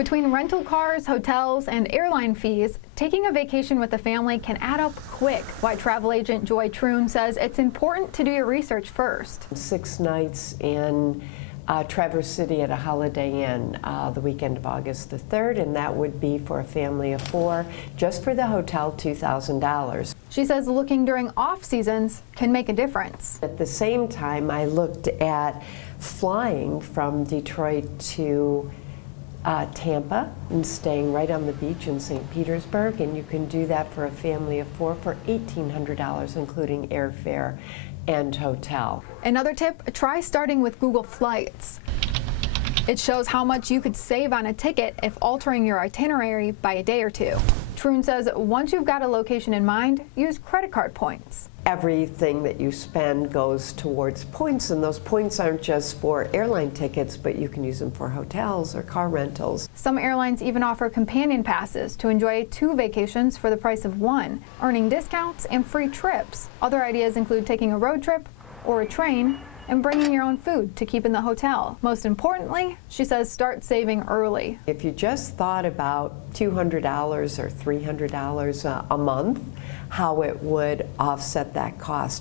Between rental cars, hotels, and airline fees, taking a vacation with the family can add up quick. Why travel agent Joy Troon says it's important to do your research first. 6 nights in Traverse City at a Holiday Inn the weekend of August the 3rd, and that would be for a family of 4. Just for the hotel, $2,000. She says looking during off seasons can make a difference. At the same time, I looked at flying from Detroit to Tampa and staying right on the beach in St. Petersburg, and you can do that for a family of 4 for $1,800, including airfare and hotel. Another tip, try starting with Google Flights. It shows how much you could save on a ticket if altering your itinerary by a day or 2. Troon says once you've got a location in mind, use credit card points. Everything that you spend goes towards points, and those points aren't just for airline tickets, but you can use them for hotels or car rentals. Some airlines even offer companion passes to enjoy 2 vacations for the price of 1, earning discounts and free trips. Other ideas include taking a road trip or a train and bringing your own food to keep in the hotel. Most importantly, she says start saving early. If you just thought about $200 or $300 a month, how it would offset that cost.